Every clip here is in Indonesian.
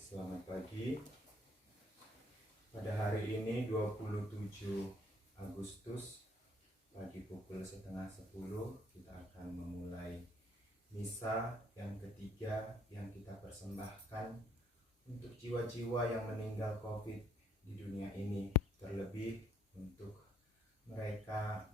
Selamat pagi. Pada hari ini 27 Agustus pagi pukul 9:30 kita akan memulai misa yang ketiga yang kita persembahkan untuk jiwa-jiwa yang meninggal COVID di dunia ini, terlebih untuk mereka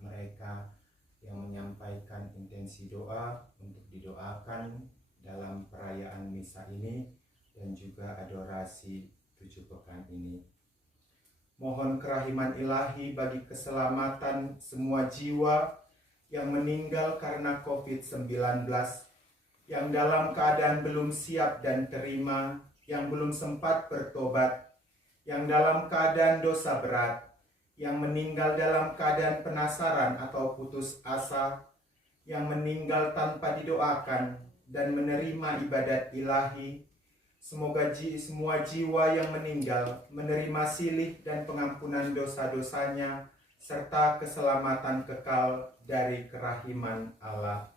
yang menyampaikan intensi doa untuk didoakan dalam perayaan misa ini dan juga adorasi 7 pekan ini. Mohon kerahiman ilahi bagi keselamatan semua jiwa yang meninggal karena COVID-19, yang dalam keadaan belum siap dan terima, yang belum sempat bertobat, yang dalam keadaan dosa berat, yang meninggal dalam keadaan penasaran atau putus asa, yang meninggal tanpa didoakan dan menerima ibadat ilahi. Semoga semua jiwa yang meninggal menerima silih dan pengampunan dosa-dosanya serta keselamatan kekal dari kerahiman Allah.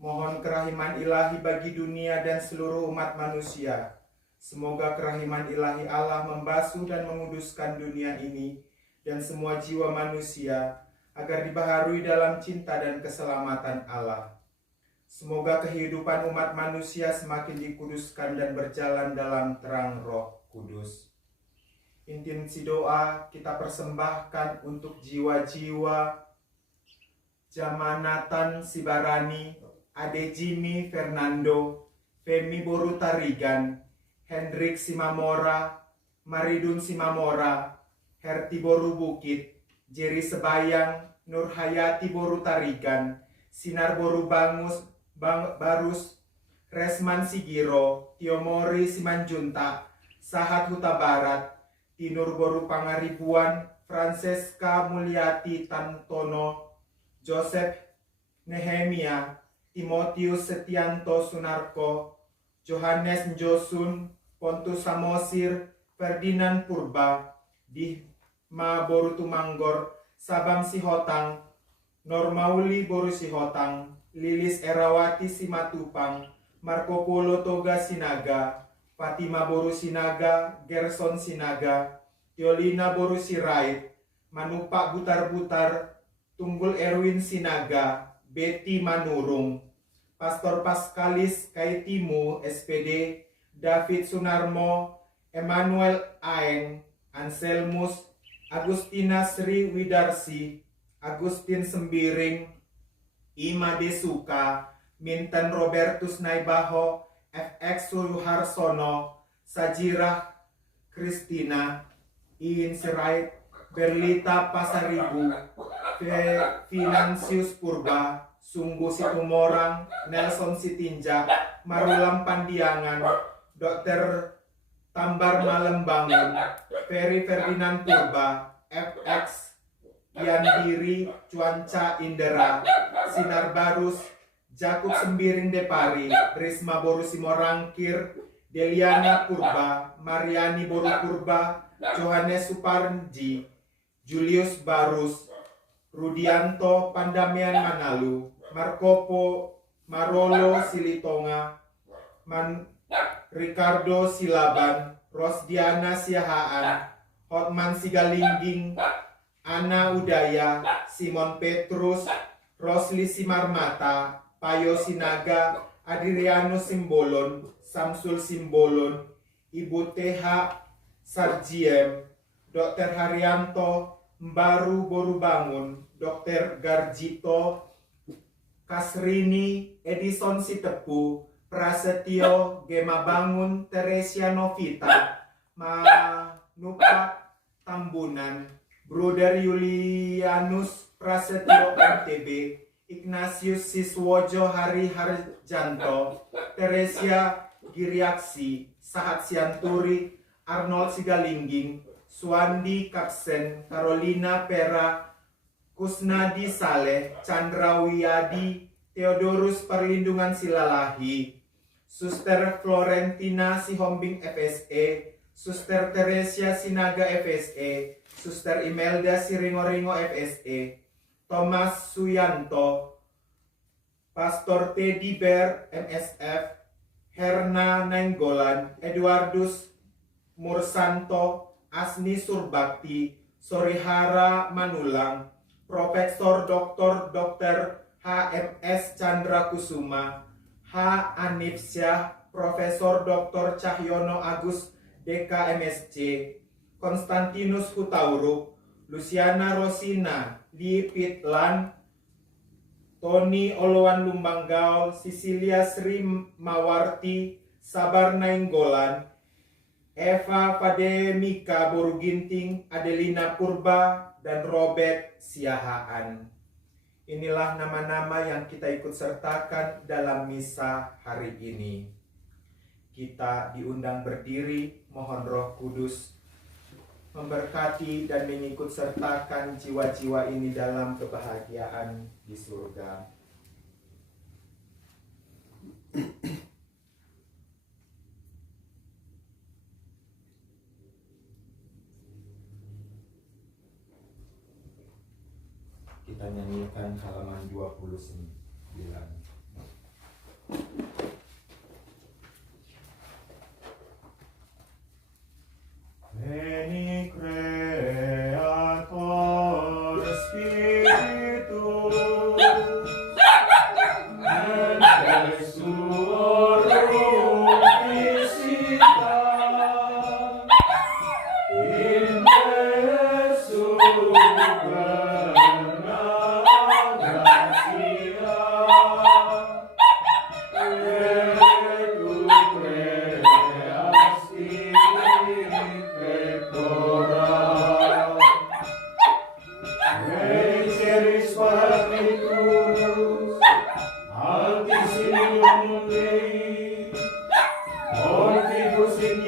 Mohon kerahiman ilahi bagi dunia dan seluruh umat manusia. Semoga kerahiman ilahi Allah membasuh dan menguduskan dunia ini dan semua jiwa manusia agar dibaharui dalam cinta dan keselamatan Allah. Semoga kehidupan umat manusia semakin dikuduskan dan berjalan dalam terang Roh Kudus. Intensi doa kita persembahkan untuk jiwa-jiwa Jamanatan Sibarani, Ade Jimmy Fernando, Femi Borutarigan, Hendrik Simamora, Maridun Simamora, Herti Boru Bukit, Jerry Sebayang, Nurhayati Borutarigan, Sinar Boru Barus, Resman Sigiro, Tiomori Simanjunta, Sahat Huta Barat, Tinur Boru Pangaribuan, Francesca Mulyati Tantono, Joseph Nehemia, Timotius Setianto Sunarko, Johannes Njosun, Pontus Samosir, Ferdinand Purba, Dihma Boru Tumanggor, Sabam Sihotang, Normauli Boru Sihotang, Lilis Erawati Simatupang, Marco Polo Toga Sinaga, Fatima Boru Sinaga, Gerson Sinaga, Yolina Boru Sirait, Manupak Butar-Butar, Tunggul Erwin Sinaga, Betty Manurung, Pastor Paskalis Kaitimu SPD, David Sunarmo, Emmanuel Aeng, Anselmus, Agustina Sri Widarsi, Agustin Sembiring, Ima Desuka, Minten Robertus Naibaho, FX Suharsono, Sajirah Kristina, Iin Sirait, Berlita Pasaribu, Finansius Purba, Sunggu Situmorang, Nelson Sitinja, Marulam Pandiangan, Dr. Tambar Malembangun, Ferry Ferdinand Purba, FX Yandiri Cuanca Indera, Sinar Barus, Jakub Sembiring Depari, Risma Boru Simorangkir, Deliana Purba, Mariani Boru Purba, Johannes Suparji, Julius Barus, Rudianto Pandamian Manalu, Markopo Marolo Silitonga, Ricardo Silaban, Rosdiana Siahaan, Hotman Sigalingging, Ana Udaya, Simon Petrus, Rosli Simarmata, Payo Sinaga, Adriano Simbolon, Samsul Simbolon, Ibu TH Sarjiem, Dr. Haryanto, Mbaru Borubangun, Dr. Garjito, Kasrini, Edison Sitepu, Prasetyo, Gema Bangun, Teresia Novita, Manuka Tambunan, Bruder Julianus Prasetyo MTB, Ignatius Siswojo Hari Harjanto, Teresia Giriaksi, Sahat Sianturi, Arnold Sigalingging, Suwandi Kapsen, Carolina Pera, Kusnadi Saleh, Chandra Wiyadi, Theodorus Perlindungan Silalahi, Suster Florentina Sihombing FSE, Suster Teresia Sinaga FSE, Suster Imelda Siringoringo FSE, Thomas Suyanto, Pastor Teddy Bear MSF, Herna Nainggolan, Eduardus Mursanto, Asni Surbakti, Sorihara Manulang, Profesor Dr. HMS Chandra Kusuma, H. Anif Syah, Profesor Dr. Cahyono Agus DKMSC, Konstantinus Hutauruk, Luciana Rosina, Li Pitlan, Tony Olowan Lumbanggaol, Sisilia Sri Mawarti, Sabar Nainggolan, Eva Fademika Boruginting, Adelina Purba, dan Robert Siahaan. Inilah nama-nama yang kita ikut sertakan dalam misa hari ini. Kita diundang berdiri, mohon Roh Kudus memberkati dan mengikut sertakan jiwa-jiwa ini dalam kebahagiaan di surga. Kita nyanyikan halaman 29. Veni Creator Spiritus, et suorum visita, in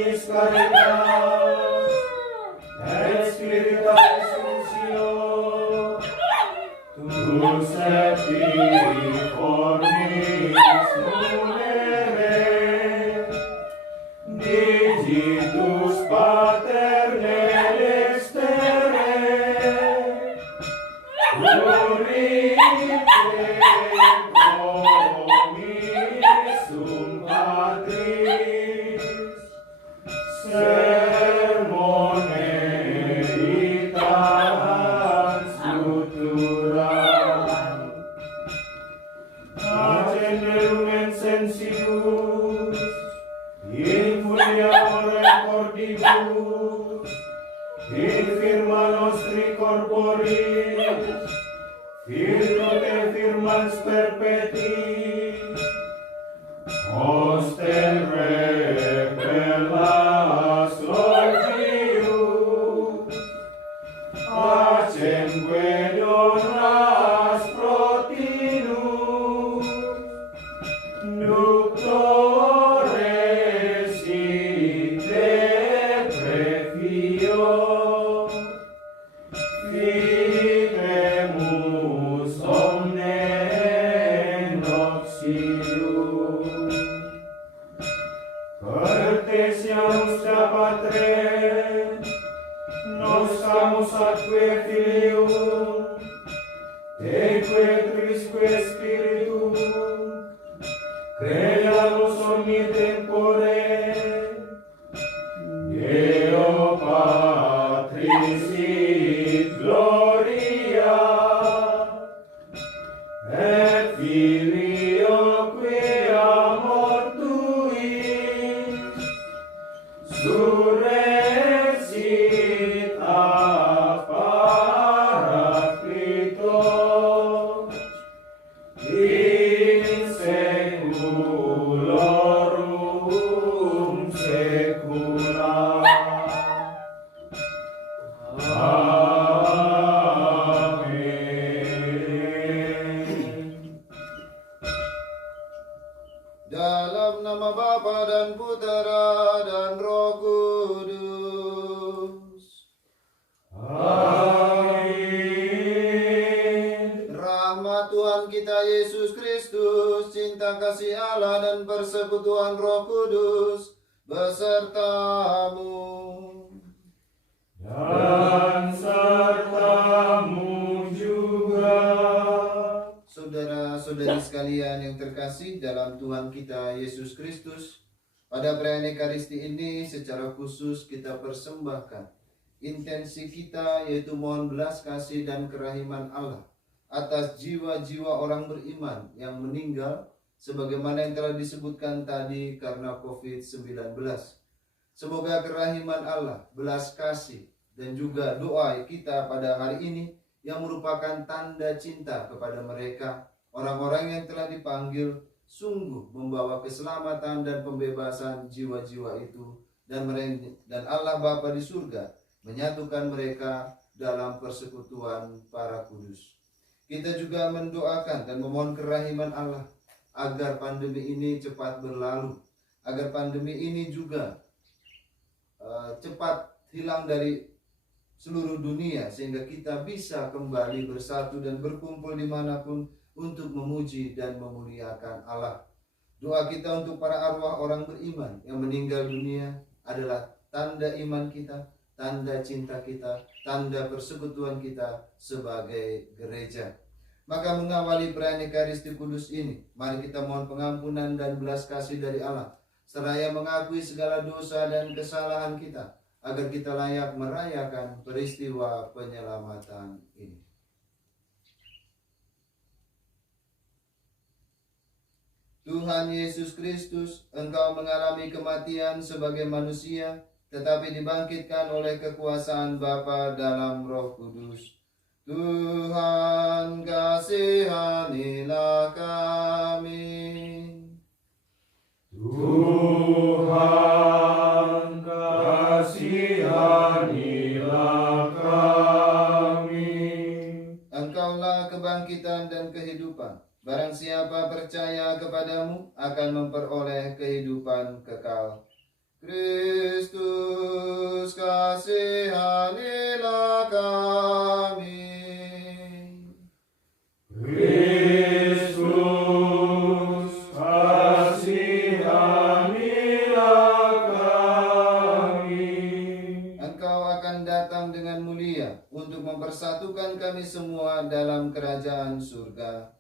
Jesu Dalam nama Bapa dan Putera dan kasih Allah dan persekutuan Roh Kudus besertamu. Dan sertamu juga. Saudara-saudari sekalian yang terkasih dalam Tuhan kita Yesus Kristus, pada perayaan Ekaristi ini secara khusus kita persembahkan intensi kita, yaitu mohon belas kasih dan kerahiman Allah atas jiwa-jiwa orang beriman yang meninggal sebagaimana yang telah disebutkan tadi karena COVID-19. Semoga kerahiman Allah, belas kasih, dan juga doa kita pada hari ini yang merupakan tanda cinta kepada mereka, orang-orang yang telah dipanggil, sungguh membawa keselamatan dan pembebasan jiwa-jiwa itu, dan Allah Bapa di surga menyatukan mereka dalam persekutuan para kudus. Kita juga mendoakan dan memohon kerahiman Allah agar pandemi ini cepat berlalu, agar pandemi ini juga cepat hilang dari seluruh dunia, sehingga kita bisa kembali bersatu dan berkumpul dimanapun untuk memuji dan memuliakan Allah. Doa kita untuk para arwah orang beriman yang meninggal dunia adalah tanda iman kita, tanda cinta kita, tanda persekutuan kita sebagai gereja. Maka mengawali perayaan Ekaristi Kudus ini, mari kita mohon pengampunan dan belas kasih dari Allah, seraya mengakui segala dosa dan kesalahan kita, agar kita layak merayakan peristiwa penyelamatan ini. Tuhan Yesus Kristus, Engkau mengalami kematian sebagai manusia, tetapi dibangkitkan oleh kekuasaan Bapa dalam Roh Kudus. Tuhan, kasihanilah kami. Tuhan, kasihanilah kami. Engkaulah kebangkitan dan kehidupan. Barang siapa percaya kepadamu akan memperoleh kehidupan kekal. Kristus, kasihanilah kami. Kristus, kasihanilah kami. Engkau akan datang dengan mulia untuk mempersatukan kami semua dalam kerajaan surga.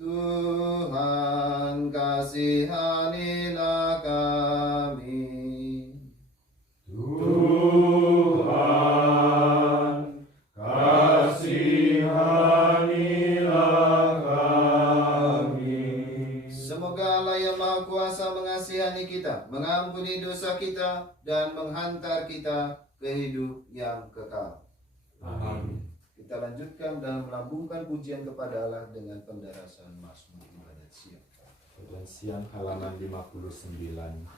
Tuhan, kasihanilah kami. Tuhan, kasihanilah kami. Semoga Allah yang Maha Kuasa mengasihani kita, mengampuni dosa kita, dan menghantar kita ke hidup yang kekal. Amin. Kita lanjutkan dalam melambungkan pujian kepada Allah dengan pendarasan Mazmur Ibadat Siang. Ibadat Siang halaman 59.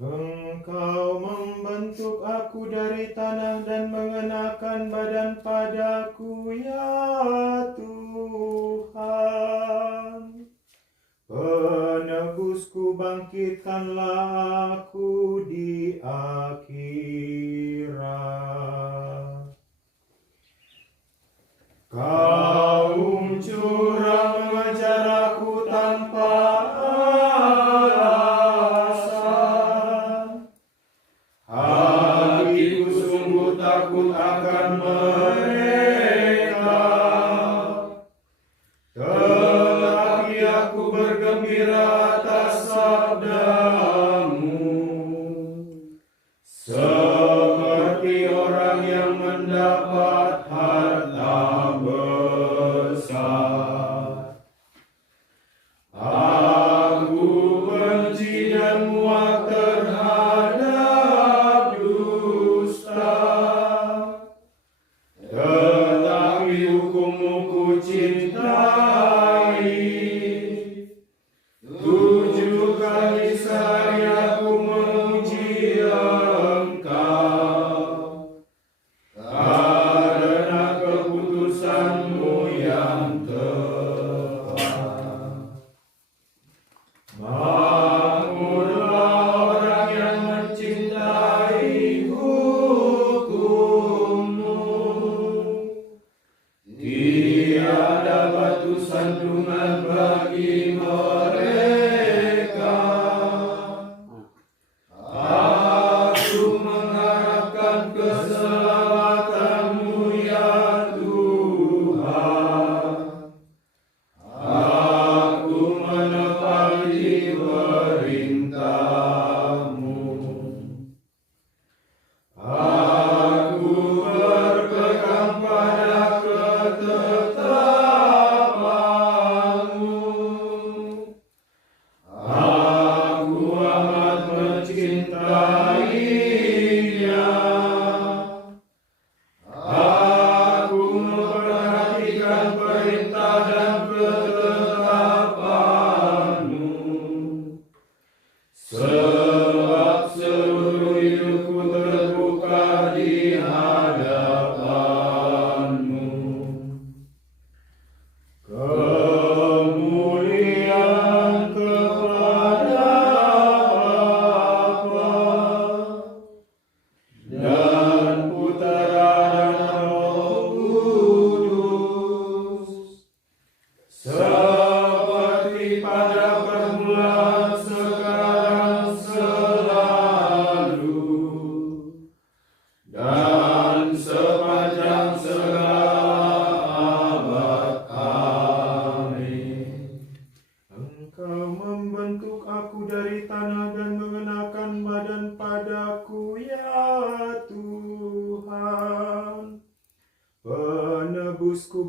Engkau membentuk aku dari tanah dan mengenakan badan padaku, ya Tuhan. Penebusku, bangkitkanlah aku di akhirat. Kaum curang mengejar aku tanpa alasan. Hatiku sungguh takut akan mereka, tetapi aku bergembira atas sabdamu.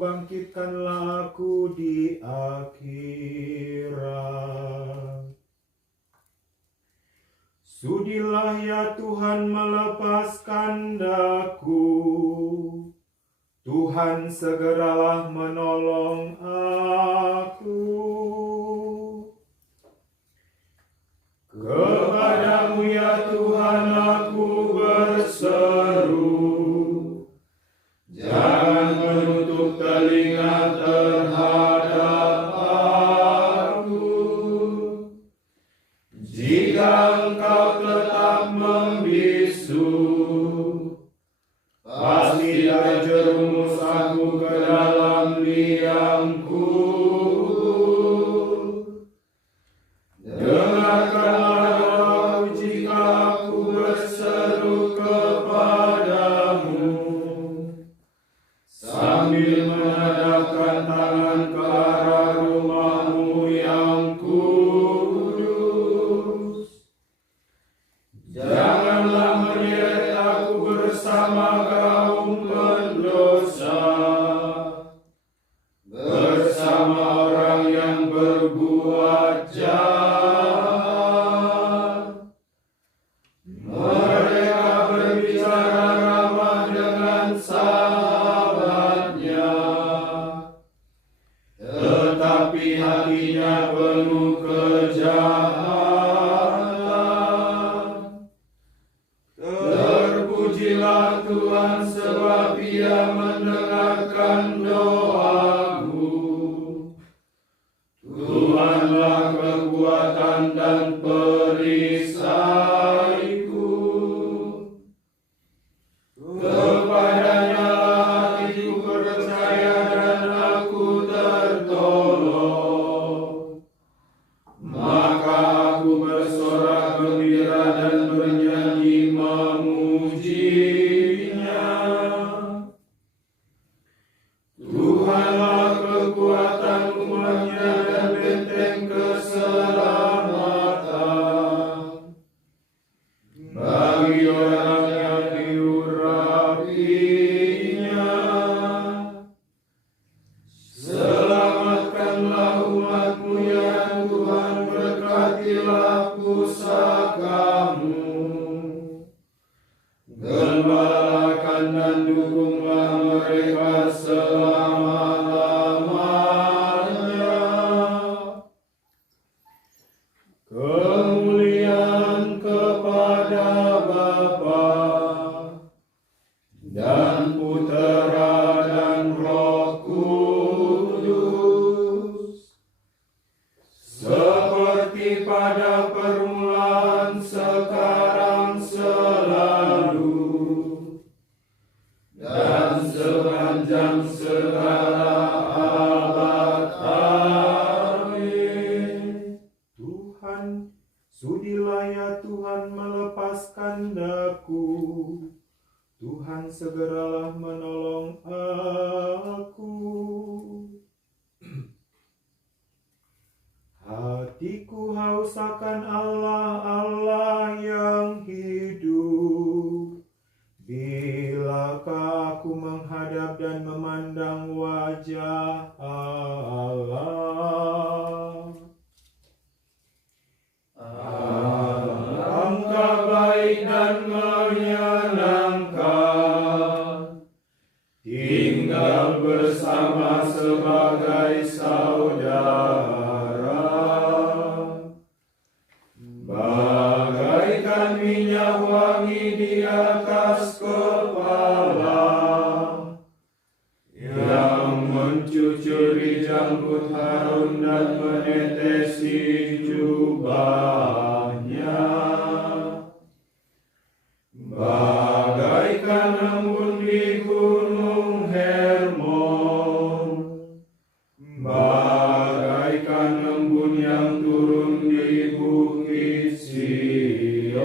bangkitkanlah aku di akhirat. Sudilah ya Tuhan melepaskan daku, Tuhan segeralah menolong aku. Kepadamu ya Tuhan aku berseru, jangan menutup telinga terhadap aku. Jika Engkau tetap membisu, pasti terjerumus aku ke dalam liang kubur. Dengarkanlah doaku jika aku berseru kepadamu, sambil menadahkan tangan ke arah rumah-Mu yang kudus. Janganlah menyeret aku bersama kaum pendosa, bersama orang yang berbuat jahat. Mereka berbicara ramah dengan sahabatnya, tetapi hatinya penuh kejahatan. Terpujilah Tuhan sebab Ia mendengarkan doaku. Tuhanlah kekuatan dan perisaiku. Kepadanya hatiku percaya dan aku tertolong. Maka aku bersorak gembira dan bernyanyi memujinya. Tuhanlah kekuatan umatnya dan benteng keselamatan bagi orang yang diurapinya. Selamatkanlah umat-Mu ya Tuhan, berkatilah pusaka-Mu. Gembalakan dan dukunglah mereka selama-lamanya. Kemuliaan kepada Bapa dan Putera dan Roh Kudus, seperti pada permulaan, sekarang, selalu, dan sepanjang segala abad. Amin. Tuhan, sudilah ya Tuhan melepaskan daku, Tuhan segeralah menolong aku. Hatiku haus akan Allah, Allah yang hidup. Bilakah aku menghadap dan memandang wajah Allah? Alangkah baik dan menyenangkan tinggal bersama sebagai saudara, bagaikan minyak wangi di atas kepala, yang mencucuri janggut Harun dan menetesi jubahnya. Bagaikan embun di gunung Hermon, bagaikan embun yang turun di bukit Sion.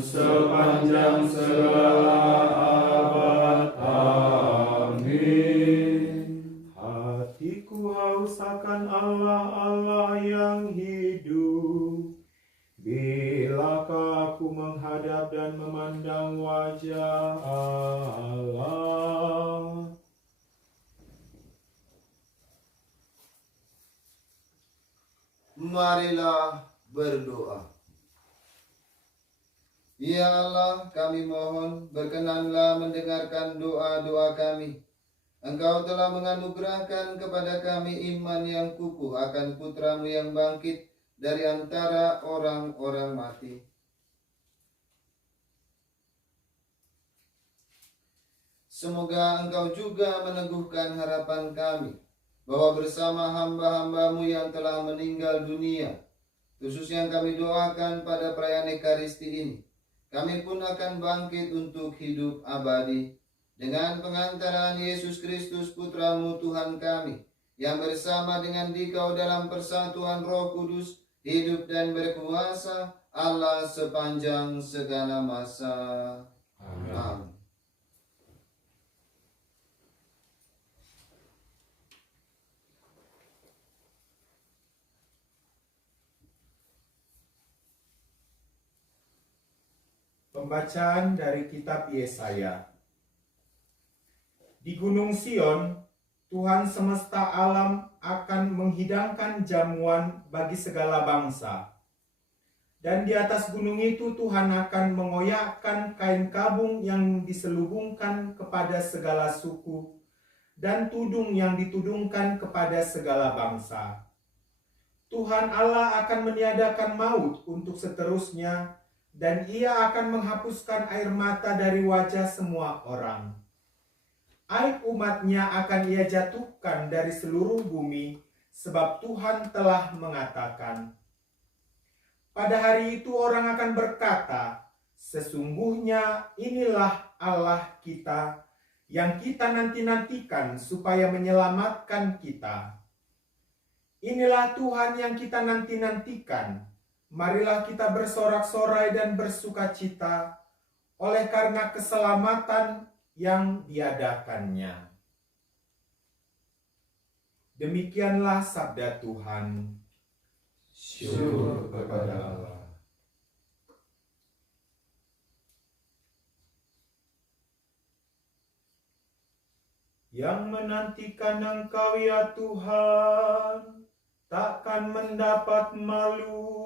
sepanjang segala abad. Amin. Hatiku haus akan Allah, Allah yang hidup. Bilakah aku menghadap dan memandang wajah Allah? Marilah berdoa. Ya Allah, kami mohon berkenanlah mendengarkan doa-doa kami. Engkau telah menganugerahkan kepada kami iman yang kukuh akan Putra-Mu yang bangkit dari antara orang-orang mati. Semoga Engkau juga meneguhkan harapan kami, bahwa bersama hamba-hamba-Mu yang telah meninggal dunia, khusus yang kami doakan pada perayaan Ekaristi ini, kami pun akan bangkit untuk hidup abadi dengan pengantaran Yesus Kristus Putra-Mu Tuhan kami, yang bersama dengan Dikau dalam persatuan Roh Kudus, hidup dan berkuasa Allah sepanjang segala masa. Amin. Pembacaan dari kitab Yesaya. Di Gunung Sion, Tuhan semesta alam akan menghidangkan jamuan bagi segala bangsa. Dan di atas gunung itu Tuhan akan mengoyakkan kain kabung yang diselubungkan kepada segala suku, dan tudung yang ditudungkan kepada segala bangsa. Tuhan Allah akan meniadakan maut untuk seterusnya, dan Ia akan menghapuskan air mata dari wajah semua orang. Aib umatnya akan Ia jatuhkan dari seluruh bumi, sebab Tuhan telah mengatakan. Pada hari itu orang akan berkata, sesungguhnya inilah Allah kita, yang kita nanti-nantikan supaya menyelamatkan kita. Inilah Tuhan yang kita nanti-nantikan. Marilah kita bersorak-sorai dan bersukacita oleh karena keselamatan yang diadakannya. Demikianlah sabda Tuhan. Syukur kepada Allah. Yang menantikan Engkau ya Tuhan, takkan mendapat malu.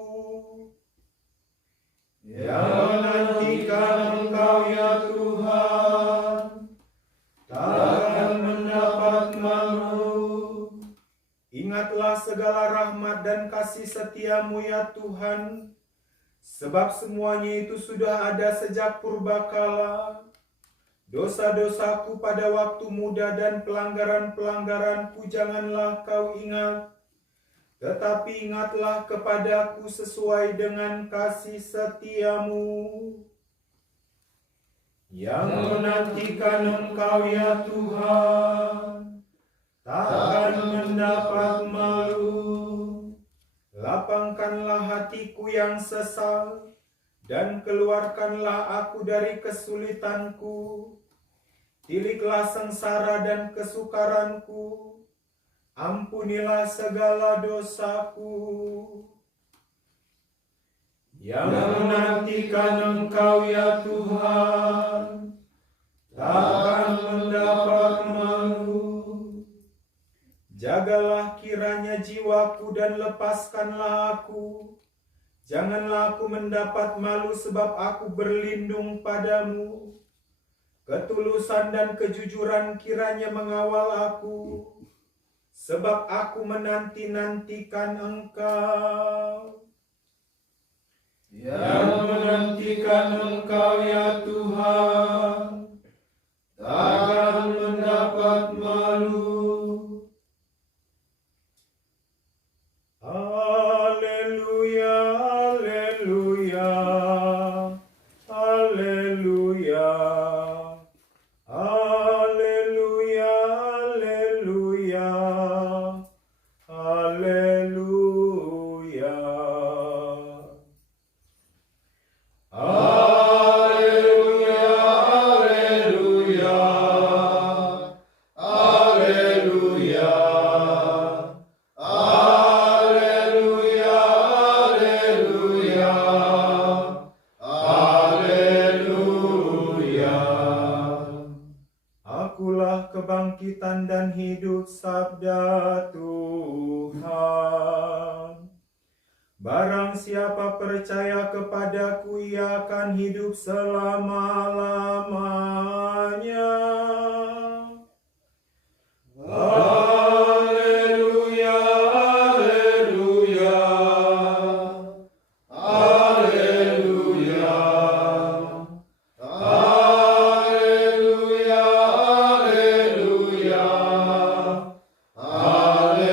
Yang menantikan Engkau ya Tuhan, takkan mendapat malu. Ingatlah segala rahmat dan kasih setia-Mu ya Tuhan, sebab semuanya itu sudah ada sejak purbakala. Dosa-dosaku pada waktu muda dan pelanggaran-pelanggaranku janganlah Kau ingat, tetapi ingatlah kepadaku sesuai dengan kasih setia-Mu. Yang menantikan Engkau ya Tuhan, takkan mendapat malu. Lapangkanlah hatiku yang sesal, dan keluarkanlah aku dari kesulitanku. Tiliklah sengsara dan kesukaranku. Ampunilah segala dosaku. Yang menantikan Engkau ya Tuhan, takkan mendapat malu. Jagalah kiranya jiwaku dan lepaskanlah aku. Janganlah aku mendapat malu sebab aku berlindung padamu. Ketulusan dan kejujuran kiranya mengawal aku, sebab aku menanti-nantikan Engkau. Yang menantikan Engkau ya Tuhan, takkan mendapat malu. Haleluya, haleluya, haleluya, haleluya, haleluya, haleluya. kebangkitan dan hidup sabda Tuhan. Barang siapa percaya kepadaku, ia akan hidup selama-lamanya. Haleluya, haleluya, haleluya, haleluya, haleluya, haleluya.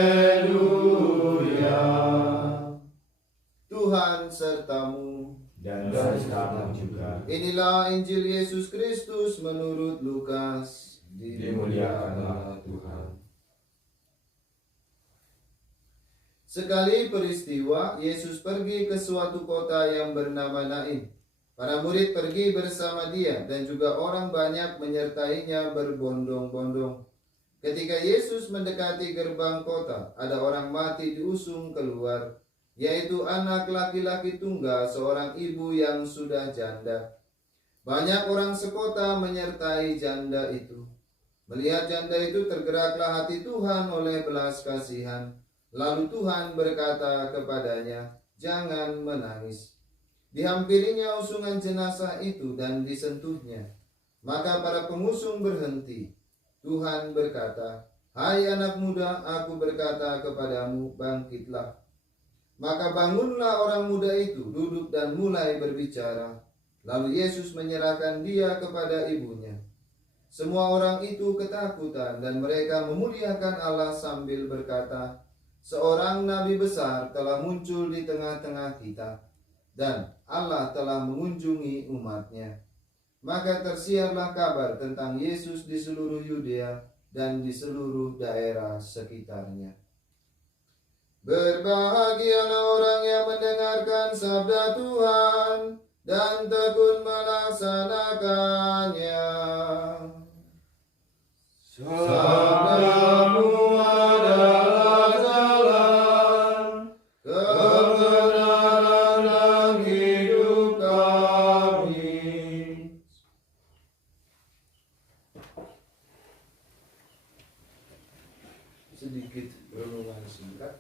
Tuhan sertamu. Dan sertamu juga. Inilah Injil Yesus Kristus menurut Lukas. Dimuliakanlah Tuhan. Sekali peristiwa, Yesus pergi ke suatu kota yang bernama Nain. Para murid pergi bersama dia dan juga orang banyak menyertainya berbondong-bondong. Ketika Yesus mendekati gerbang kota, ada orang mati diusung keluar, yaitu anak laki-laki tunggal seorang ibu yang sudah janda. Banyak orang sekota menyertai janda itu. Melihat janda itu, tergeraklah hati Tuhan oleh belas kasihan. Lalu Tuhan berkata kepadanya, "Jangan menangis." Dihampirinya usungan jenazah itu dan disentuhnya. Maka para pengusung berhenti. Tuhan berkata, "Hai anak muda, aku berkata kepadamu, bangkitlah." Maka bangunlah orang muda itu, duduk dan mulai berbicara. Lalu Yesus menyerahkan dia kepada ibunya. Semua orang itu ketakutan dan mereka memuliakan Allah sambil berkata, "Seorang nabi besar telah muncul di tengah-tengah kita, dan Allah telah mengunjungi umatnya." Maka tersiarlah kabar tentang Yesus di seluruh Yudea dan di seluruh daerah sekitarnya. Berbahagialah orang yang mendengarkan sabda Tuhan dan tekun melaksanakannya. Sabdamu adalah jalan kebenaran dan hidup kami. Sedikit renungan singkat.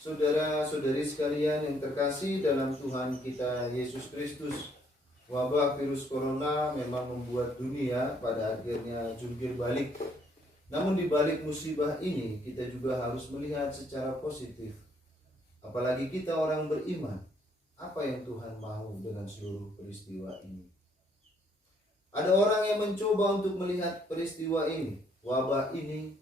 Saudara-saudari sekalian yang terkasih dalam Tuhan kita Yesus Kristus, wabah virus corona memang membuat dunia pada akhirnya jungkir balik. Namun di balik musibah ini kita juga harus melihat secara positif. Apalagi kita orang beriman, apa yang Tuhan mau dengan seluruh peristiwa ini? Ada orang yang mencoba untuk melihat peristiwa ini, wabah ini,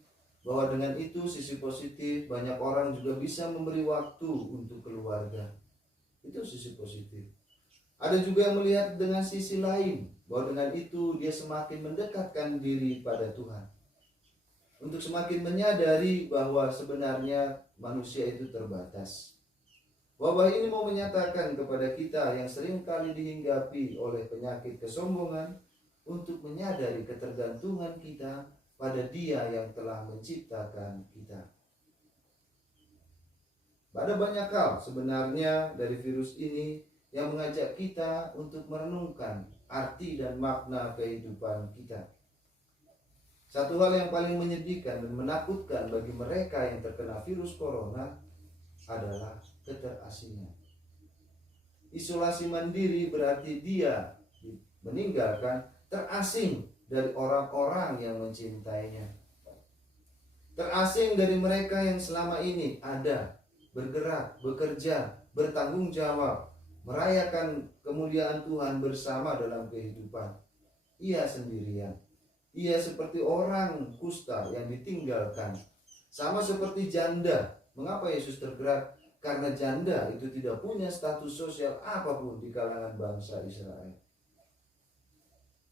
bahwa dengan itu sisi positif, banyak orang juga bisa memberi waktu untuk keluarga. Itu sisi positif. Ada juga yang melihat dengan sisi lain, bahwa dengan itu dia semakin mendekatkan diri pada Tuhan. Untuk semakin menyadari bahwa sebenarnya manusia itu terbatas. Wabah ini mau menyatakan kepada kita yang seringkali dihinggapi oleh penyakit kesombongan, untuk menyadari ketergantungan kita pada Dia yang telah menciptakan kita. Ada banyak hal sebenarnya dari virus ini yang mengajak kita untuk merenungkan arti dan makna kehidupan kita. Satu hal yang paling menyedihkan dan menakutkan bagi mereka yang terkena virus corona adalah keterasingan. Isolasi mandiri berarti dia meninggalkan, terasing dari orang-orang yang mencintainya. Terasing dari mereka yang selama ini ada, bergerak, bekerja, bertanggung jawab, merayakan kemuliaan Tuhan bersama dalam kehidupan. Ia sendirian. Ia seperti orang kusta yang ditinggalkan. Sama seperti janda. Mengapa Yesus tergerak? Karena janda itu tidak punya status sosial apapun di kalangan bangsa Israel.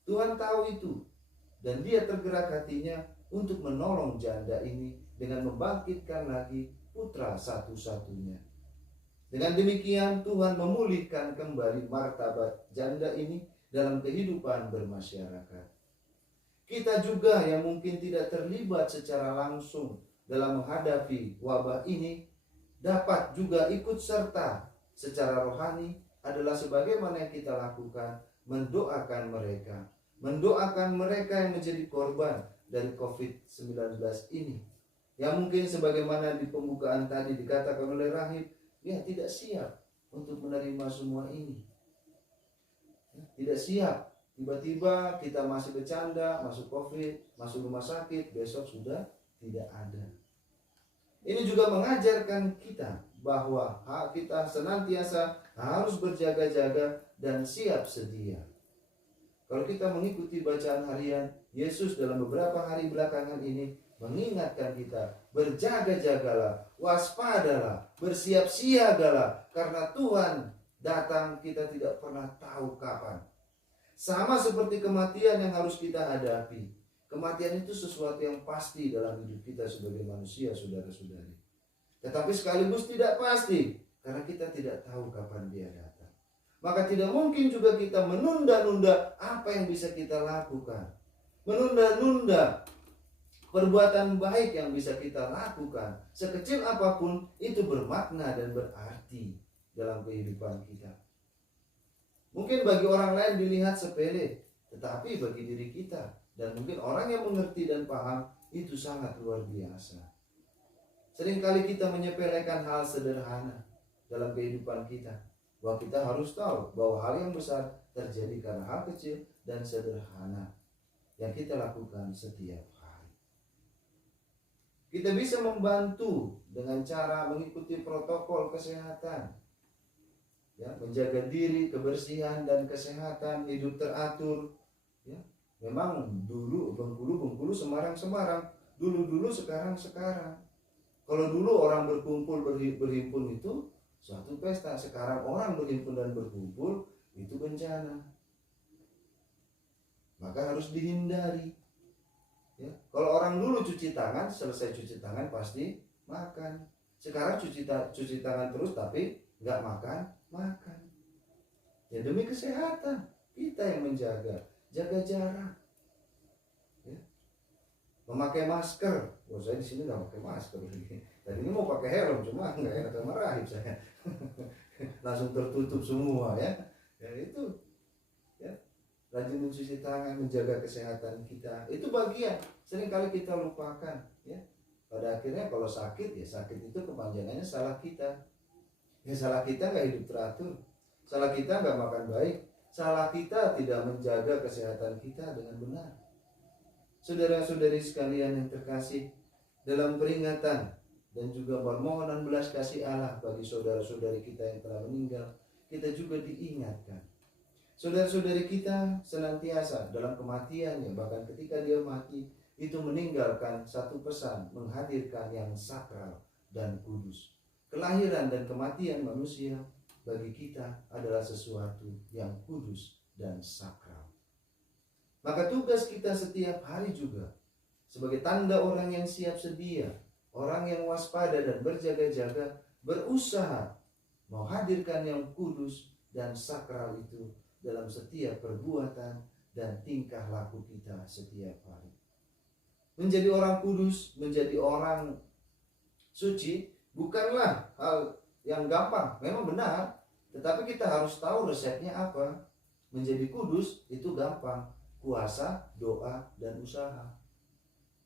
Tuhan tahu itu, dan Dia tergerak hatinya untuk menolong janda ini dengan membangkitkan lagi putra satu-satunya. Dengan demikian Tuhan memulihkan kembali martabat janda ini dalam kehidupan bermasyarakat. Kita juga yang mungkin tidak terlibat secara langsung dalam menghadapi wabah ini dapat juga ikut serta secara rohani adalah sebagaimana yang kita lakukan, mendoakan mereka, mendoakan mereka yang menjadi korban dari COVID-19 ini. Yang mungkin sebagaimana di pembukaan tadi dikatakan oleh Rahib, ya tidak siap untuk menerima semua ini. Tidak siap. Tiba-tiba kita masih bercanda, masuk COVID, masuk rumah sakit, besok sudah tidak ada. Ini juga mengajarkan kita bahwa kita senantiasa harus berjaga-jaga dan siap sedia. Kalau kita mengikuti bacaan harian, Yesus dalam beberapa hari belakangan ini mengingatkan kita, berjaga-jagalah, waspadalah, bersiap-siagalah, karena Tuhan datang kita tidak pernah tahu kapan. Sama seperti kematian yang harus kita hadapi. Kematian itu sesuatu yang pasti dalam hidup kita sebagai manusia, saudara-saudari. Tetapi sekaligus tidak pasti, karena kita tidak tahu kapan dia datang. Maka tidak mungkin juga kita menunda-nunda apa yang bisa kita lakukan. Menunda-nunda perbuatan baik yang bisa kita lakukan. Sekecil apapun itu bermakna dan berarti dalam kehidupan kita. Mungkin bagi orang lain dilihat sepele, tetapi bagi diri kita dan mungkin orang yang mengerti dan paham itu sangat luar biasa. Seringkali kita menyepelekan hal sederhana dalam kehidupan kita, bahwa kita harus tahu bahwa hal yang besar terjadi karena hal kecil dan sederhana yang kita lakukan setiap hari. Kita bisa membantu dengan cara mengikuti protokol kesehatan, ya, menjaga diri, kebersihan dan kesehatan, hidup teratur. Ya, memang dulu Bengkulu, Semarang, dulu sekarang. Kalau dulu orang berkumpul berhimpun itu suatu pesta, sekarang orang berhimpun dan berkumpul itu bencana. Maka harus dihindari. Ya, kalau orang dulu cuci tangan, selesai cuci tangan pasti makan. Sekarang cuci tangan terus tapi nggak makan. Ya demi kesehatan kita yang menjaga, jaga jarak, ya. Memakai masker. Saya di sini nggak pakai masker. Tadi ini mau pakai helm, cuma nggak enak sama Rahib saya. Langsung tertutup semua, ya. Ya itu, ya. Rajin mencuci tangan, menjaga kesehatan kita. Itu bagian seringkali kita lupakan, ya. Pada akhirnya kalau sakit, ya sakit itu kepanjangannya salah kita. Ya salah kita nggak hidup teratur, salah kita nggak makan baik, salah kita tidak menjaga kesehatan kita dengan benar. Saudara-saudari sekalian yang terkasih, dalam peringatan dan juga permohonan belas kasih Allah bagi saudara-saudari kita yang telah meninggal, kita juga diingatkan. Saudara-saudari kita senantiasa dalam kematiannya, bahkan ketika dia mati, itu meninggalkan satu pesan, menghadirkan yang sakral dan kudus. Kelahiran dan kematian manusia bagi kita adalah sesuatu yang kudus dan sakral. Maka tugas kita setiap hari juga sebagai tanda orang yang siap sedia, orang yang waspada dan berjaga-jaga, berusaha menghadirkan yang kudus dan sakral itu dalam setiap perbuatan dan tingkah laku kita setiap hari. Menjadi orang kudus, menjadi orang suci bukanlah hal yang gampang, memang benar, tetapi kita harus tahu resepnya apa. Menjadi kudus itu gampang, kuasa, doa, dan usaha.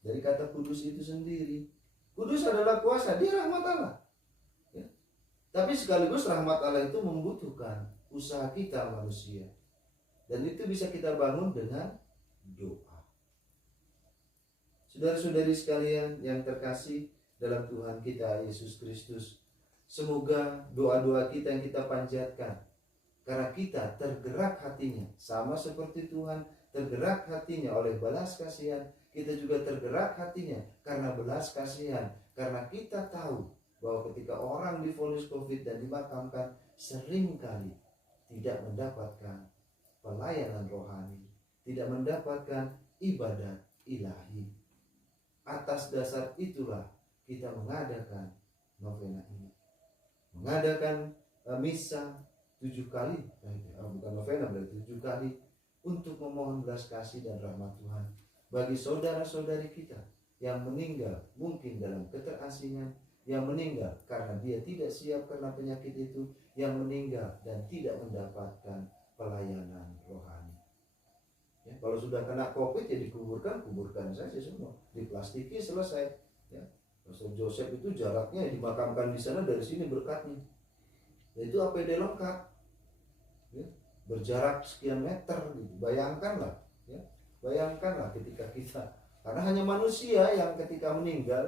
Dari kata kudus itu sendiri, kudus adalah kuasa, dia rahmat Allah, ya. Tapi sekaligus rahmat Allah itu membutuhkan usaha kita manusia, dan itu bisa kita bangun dengan doa. Saudara-saudari sekalian yang terkasih dalam Tuhan kita Yesus Kristus, semoga doa-doa kita yang kita panjatkan karena kita tergerak hatinya, sama seperti Tuhan tergerak hatinya oleh belas kasihan, kita juga tergerak hatinya karena belas kasihan, karena kita tahu bahwa ketika orang divonis COVID dan dimakamkan, seringkali tidak mendapatkan pelayanan rohani, tidak mendapatkan ibadat ilahi. Atas dasar itulah kita mengadakan novena ini, mengadakan misa 7 kali, bukan novena berarti 7 kali, untuk memohon belas kasih dan rahmat Tuhan bagi saudara-saudari kita yang meninggal mungkin dalam keterasingan, yang meninggal karena dia tidak siap karena penyakit itu, yang meninggal dan tidak mendapatkan pelayanan rohani. Ya, kalau sudah kena COVID ya kuburkan saja semua, diplastiki, selesai. Ya. Pastor Joseph itu jaraknya dimakamkan di sana, dari sini berkatnya. Yaitu APD lengkap. Ya. Berjarak sekian meter gitu. Bayangkanlah, ya. Bayangkanlah ketika kita, karena hanya manusia yang ketika meninggal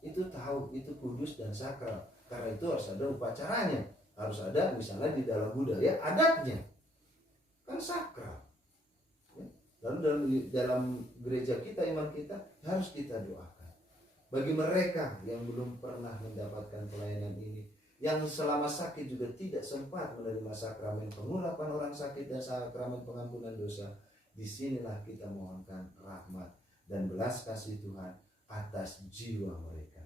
itu tahu itu kudus dan sakral. Karena itu harus ada upacaranya, harus ada misalnya di dalam budaya adatnya, kan sakral. Ya. Lalu dalam gereja kita, iman kita harus kita doakan. Bagi mereka yang belum pernah mendapatkan pelayanan ini, yang selama sakit juga tidak sempat menerima sakramen pengurapan orang sakit dan sakramen pengampunan dosa, disinilah kita mohonkan rahmat dan belas kasih Tuhan atas jiwa mereka.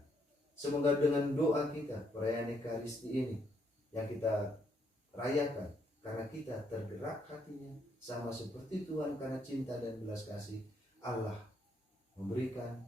Semoga dengan doa kita, perayaan Ekaristi ini yang kita rayakan karena kita tergerak hatinya sama seperti Tuhan karena cinta dan belas kasih, Allah memberikan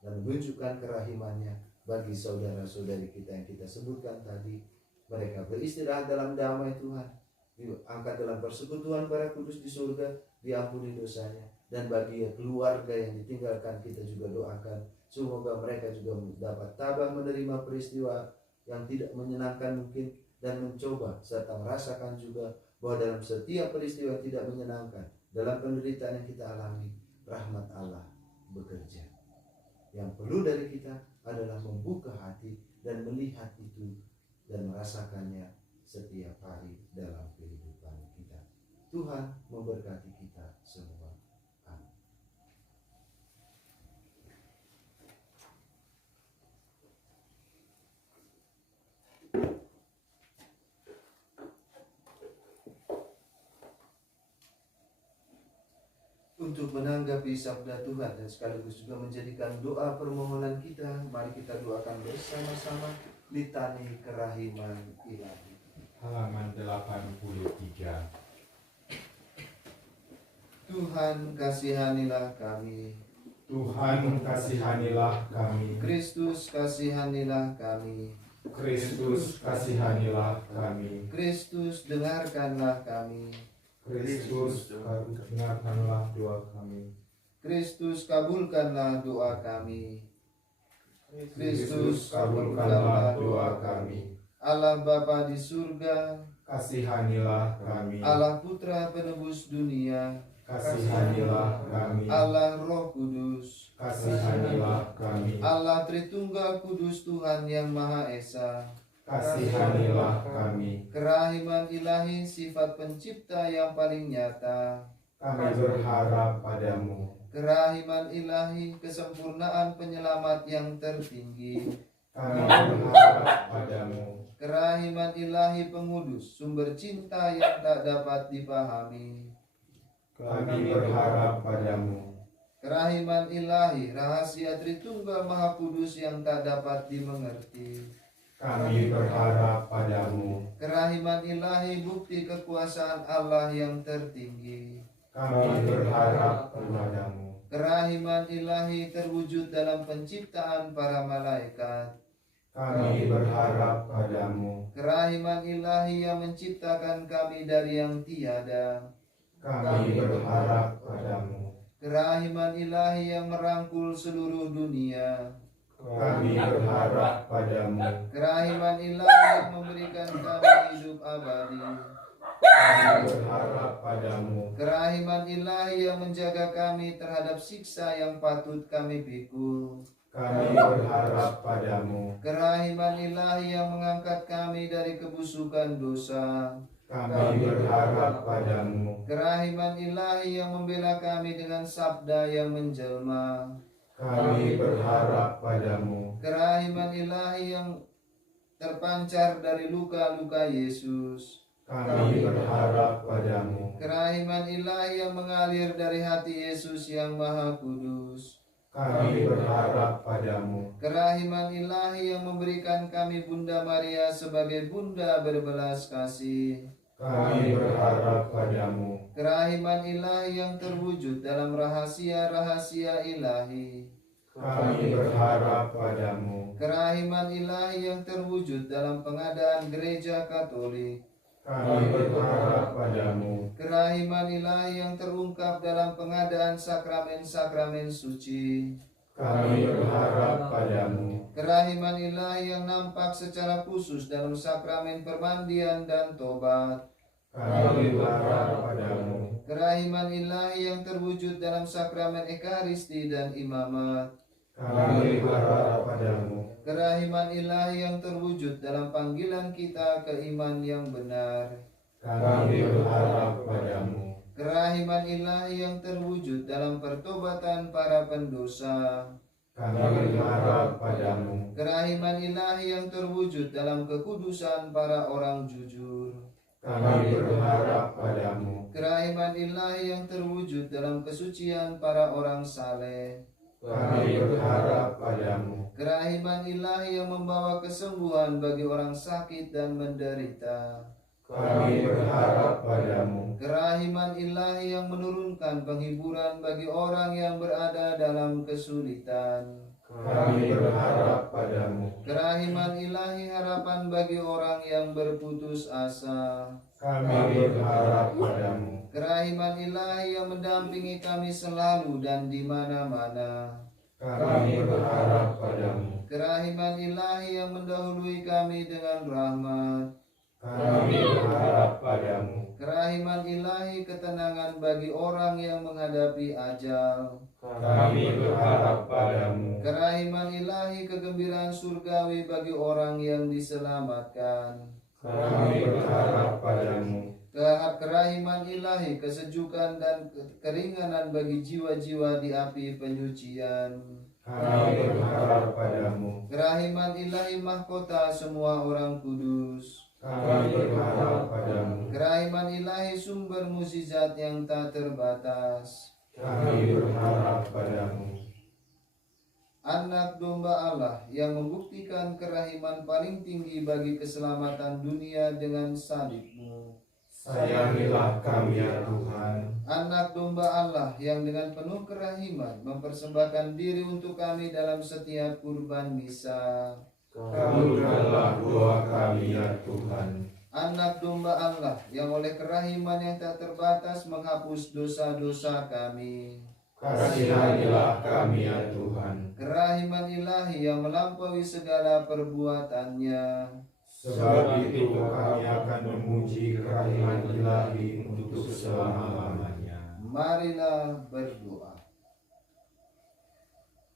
dan menunjukkan kerahimannya bagi saudara-saudari kita yang kita sebutkan tadi. Mereka beristirahat dalam damai Tuhan, diangkat dalam persekutuan para kudus di surga, diampuni dosanya. Dan bagi keluarga yang ditinggalkan, kita juga doakan semoga mereka juga dapat tabah menerima peristiwa yang tidak menyenangkan mungkin, dan mencoba serta merasakan juga bahwa dalam setiap peristiwa yang tidak menyenangkan, dalam penderitaan yang kita alami, rahmat Allah bekerja. Yang perlu dari kita adalah membuka hati dan melihat itu dan merasakannya setiap hari dalam kehidupan kita. Tuhan memberkati kita semua. Amin. Untuk menanggapi sabda Tuhan dan sekaligus juga menjadikan doa permohonan kita, mari kita doakan bersama-sama litani kerahiman ilahi. Halaman 83. Tuhan kasihanilah kami. Tuhan kasihanilah kami. Kristus kasihanilah kami. Kristus kasihanilah kami. Kristus dengarkanlah kami. Kristus dengarkanlah doa kami. Kristus kabulkanlah doa kami. Kristus kabulkanlah doa kami. Allah Bapa di surga, Kasihanilah kami. Allah Putra penebus dunia, Kasihanilah kami. Allah Roh Kudus, Kasihanilah kami. Allah Tritunggal Kudus Tuhan yang Maha Esa, Kasihanilah kami. kerahiman ilahi sifat pencipta yang paling nyata, Kami berharap padamu. kerahiman ilahi kesempurnaan penyelamat yang tertinggi, Kami berharap padamu. kerahiman ilahi pengudus sumber cinta yang tak dapat dipahami, Kami berharap padamu. kerahiman ilahi rahasia Tritunggal Maha Kudus yang tak dapat dimengerti, Kami berharap padamu. kerahiman ilahi bukti kekuasaan Allah yang tertinggi, Kami berharap kepadamu. kerahiman ilahi terwujud dalam penciptaan para malaikat, Kami berharap padamu. kerahiman ilahi yang menciptakan kami dari yang tiada, Kami berharap padamu. kerahiman ilahi yang merangkul seluruh dunia, Kami berharap padamu. kerahiman ilahi yang memberikan kami hidup abadi, Kami berharap padamu. kerahiman ilahi yang menjaga kami terhadap siksa yang patut kami pikul, Kami berharap padamu. kerahiman ilahi yang mengangkat kami dari kebusukan dosa, Kami berharap padamu. kerahiman ilahi yang membela kami dengan sabda yang menjelma, Kami berharap padamu. kerahiman ilahi yang terpancar dari luka-luka Yesus, Kami berharap padamu. kerahiman ilahi yang mengalir dari hati Yesus yang Maha Kudus, Kami berharap padamu. kerahiman ilahi yang memberikan kami Bunda Maria sebagai Bunda berbelas kasih, Kami berharap padamu. kerahiman ilahi yang terwujud dalam rahasia-rahasia ilahi, Kami berharap padamu. kerahiman ilahi yang terwujud dalam pengadaan gereja Katolik, Kami berharap padamu. Kerahiman ilahi yang terungkap dalam pengadaan sakramen-sakramen suci. Kami berharap padamu. Kerahiman ilahi yang nampak secara khusus dalam sakramen permandian dan tobat. Kami berharap padamu. Kerahiman ilahi yang terwujud dalam sakramen ekaristi dan imamat. Kami berharap padamu. Kerahiman ilahi yang terwujud dalam panggilan kita ke iman yang benar. Kami berharap padamu. Kerahiman ilahi yang terwujud dalam pertobatan para pendosa. Kami berharap padamu. Kerahiman ilahi yang terwujud dalam kekudusan para orang jujur. Kami berharap padamu. Kerahiman ilahi yang terwujud dalam kesucian para orang saleh. Kami berharap padamu. Kerahiman ilahi yang membawa kesembuhan bagi orang sakit dan menderita. Kami berharap padamu. Kerahiman ilahi yang menurunkan penghiburan bagi orang yang berada dalam kesulitan. Kami berharap padamu. Kerahiman ilahi harapan bagi orang yang berputus asa. Kami berharap padamu. Kerahiman ilahi yang mendampingi kami selalu dan di mana-mana. Kami berharap padamu. Kerahiman ilahi yang mendahului kami dengan rahmat. Kami berharap padamu. Kerahiman ilahi ketenangan bagi orang yang menghadapi ajal. Kami berharap padamu. Kerahiman ilahi kegembiraan surgawi bagi orang yang diselamatkan. Kami berharap padamu. Kerahiman ilahi kesejukan dan keringanan bagi jiwa-jiwa di api penyucian. Kami berharap padamu. Kerahiman ilahi mahkota semua orang kudus. Kami berharap padamu. Kerahiman ilahi sumber mukjizat yang tak terbatas. Kami berharap padamu. Anak domba Allah yang membuktikan kerahiman paling tinggi bagi keselamatan dunia dengan salib-Mu. Sayangilah kami ya Tuhan. Anak domba Allah yang dengan penuh kerahiman mempersembahkan diri untuk kami dalam setiap kurban misa. Kabulkanlah doa kami ya Tuhan. Anak domba Allah yang oleh kerahiman yang tak terbatas menghapus dosa-dosa kami. Kasihanilah kami ya Tuhan. Kerahiman ilahi yang melampaui segala perbuatannya. Sebab itu kami akan memuji kerahiman ilahi untuk selama-lamanya. Marilah berdoa.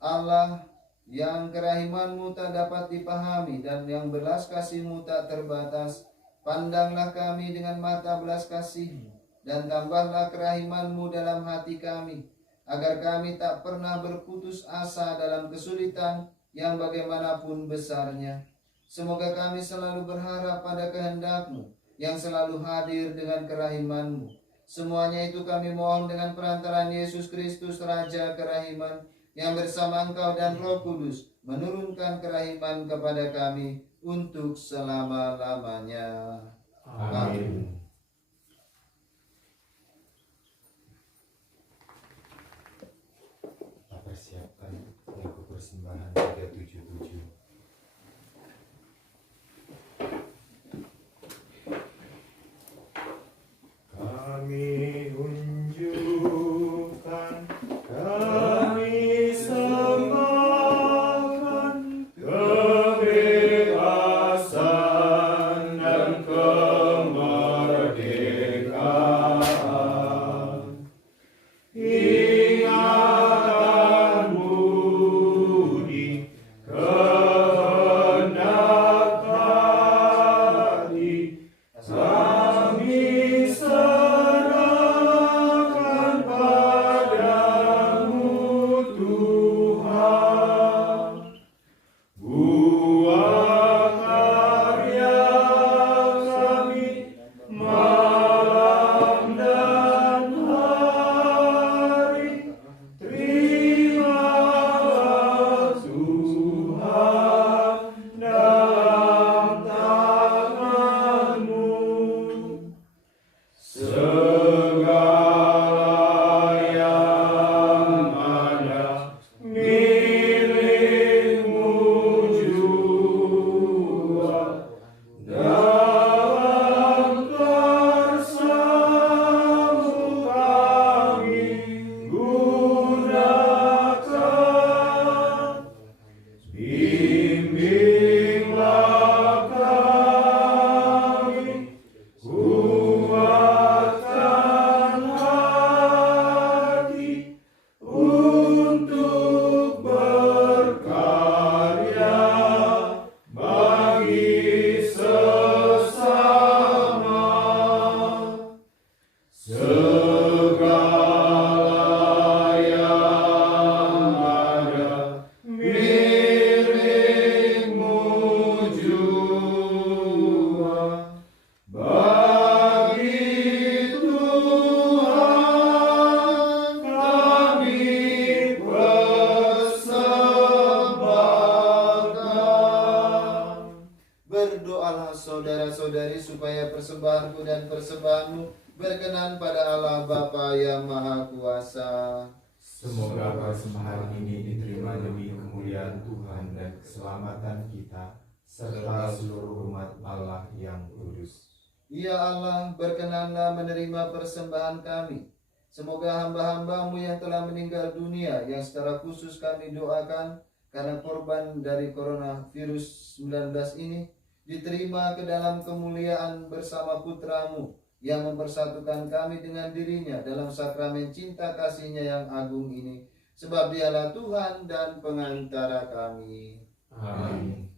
Allah yang kerahiman-Mu tak dapat dipahami dan yang belas kasih-Mu tak terbatas, pandanglah kami dengan mata belas kasih-Mu dan tambahlah kerahiman-Mu dalam hati kami, agar kami tak pernah berputus asa dalam kesulitan yang bagaimanapun besarnya. Semoga kami selalu berharap pada kehendak-Mu yang selalu hadir dengan kerahiman-Mu. Semuanya itu kami mohon dengan perantaraan Yesus Kristus, Raja kerahiman, yang bersama Engkau dan Roh Kudus menurunkan kerahiman kepada kami untuk selama-lamanya. Amin. Kita persiapkan lagu persembahan 377. Kami unjukkan, kami sembahkan kebebasan dan kemerdekaan yang ada milikmu jua. Bagi Tuhan kami persembahkan. Berdoalah saudara-saudari supaya persembahanku dan persembahanmu berkenan pada Allah Bapa yang Maha Kuasa. Semoga persembahan ini diterima demi kemuliaan Tuhan dan keselamatan kita serta seluruh umat Allah yang kudus. Ya Allah, berkenanlah menerima persembahan kami. Semoga hamba-hambamu yang telah meninggal dunia, yang secara khusus kami doakan karena korban dari coronavirus 19 ini, diterima ke dalam kemuliaan bersama putramu yang mempersatukan kami dengan dirinya dalam sakramen cinta kasihnya yang agung ini. Sebab dialah Tuhan dan pengantara kami. Amin.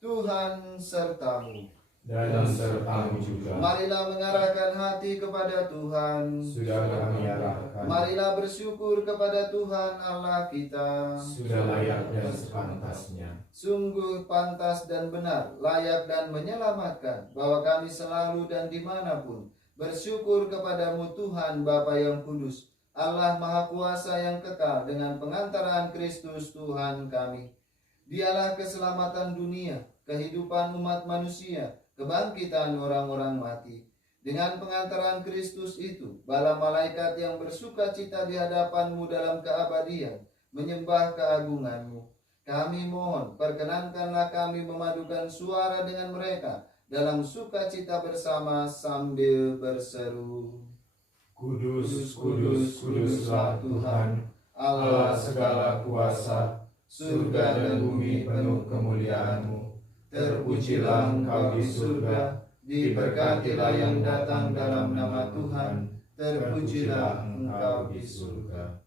Tuhan sertamu. Dan sertamu juga. Marilah mengarahkan hati kepada Tuhan. Sudah kami arahkan. Marilah bersyukur kepada Tuhan Allah kita. Sudah layak dan sepantasnya. Sungguh pantas dan benar, layak dan menyelamatkan, bahwa kami selalu dan dimanapun bersyukur kepadamu Tuhan Bapa yang kudus, Allah Maha Kuasa yang kekal, dengan pengantaraan Kristus Tuhan kami. Dialah keselamatan dunia, kehidupan umat manusia, kebangkitan orang-orang mati. Dengan pengantaran Kristus itu, bala malaikat yang bersuka cita di hadapanmu dalam keabadian, menyembah keagunganmu. Kami mohon, perkenankanlah kami memadukan suara dengan mereka dalam sukacita bersama sambil berseru. Kudus, kudus, kuduslah Tuhan, Allah segala kuasa, surga dan bumi penuh kemuliaan-Mu. Terpujilah Engkau di surga, diberkatilah yang datang dalam nama Tuhan, terpujilah Engkau di surga.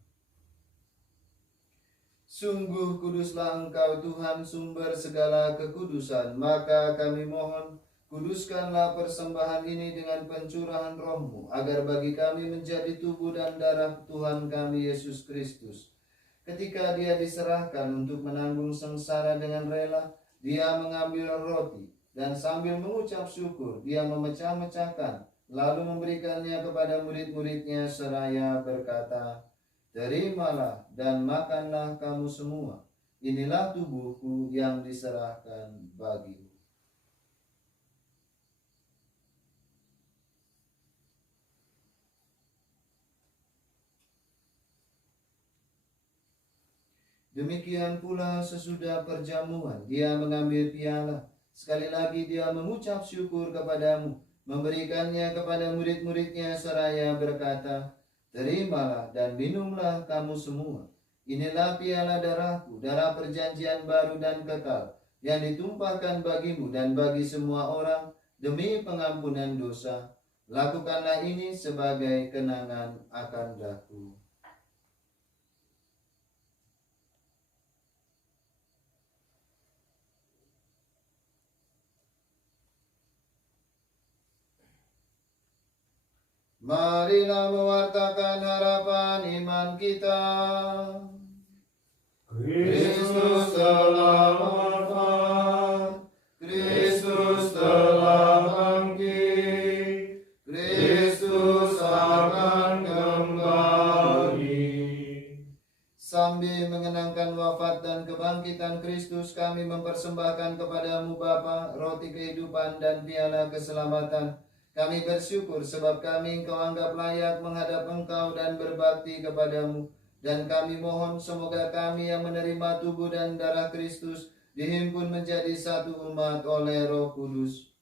Sungguh kuduslah Engkau Tuhan, sumber segala kekudusan. Maka kami mohon, kuduskanlah persembahan ini dengan pencurahan Roh-Mu, agar bagi kami menjadi tubuh dan darah Tuhan kami Yesus Kristus. Ketika Dia diserahkan untuk menanggung sengsara dengan rela, Dia mengambil roti, dan sambil mengucap syukur, Dia memecah-mecahkan, lalu memberikannya kepada murid-muridnya seraya berkata, "Terimalah dan makanlah kamu semua. Inilah tubuhku yang diserahkan bagimu." Demikian pula sesudah perjamuan, Dia mengambil piala. Sekali lagi Dia mengucap syukur kepadamu, memberikannya kepada murid-muridnya seraya berkata, "Terimalah dan minumlah kamu semua. Inilah piala darahku, darah perjanjian baru dan kekal, yang ditumpahkan bagimu dan bagi semua orang demi pengampunan dosa. Lakukanlah ini sebagai kenangan akan daku." Marilah mewartakan harapan iman kita. Kristus telah wafat, Kristus telah bangkit, Kristus akan kembali. Sambil mengenangkan wafat dan kebangkitan Kristus, kami mempersembahkan kepadamu Bapa roti kehidupan dan piala keselamatan. Kami bersyukur sebab kami Engkau anggap layak menghadap Engkau dan berbakti kepadamu. Dan kami mohon semoga kami yang menerima tubuh dan darah Kristus dihimpun menjadi satu umat oleh Roh Kudus.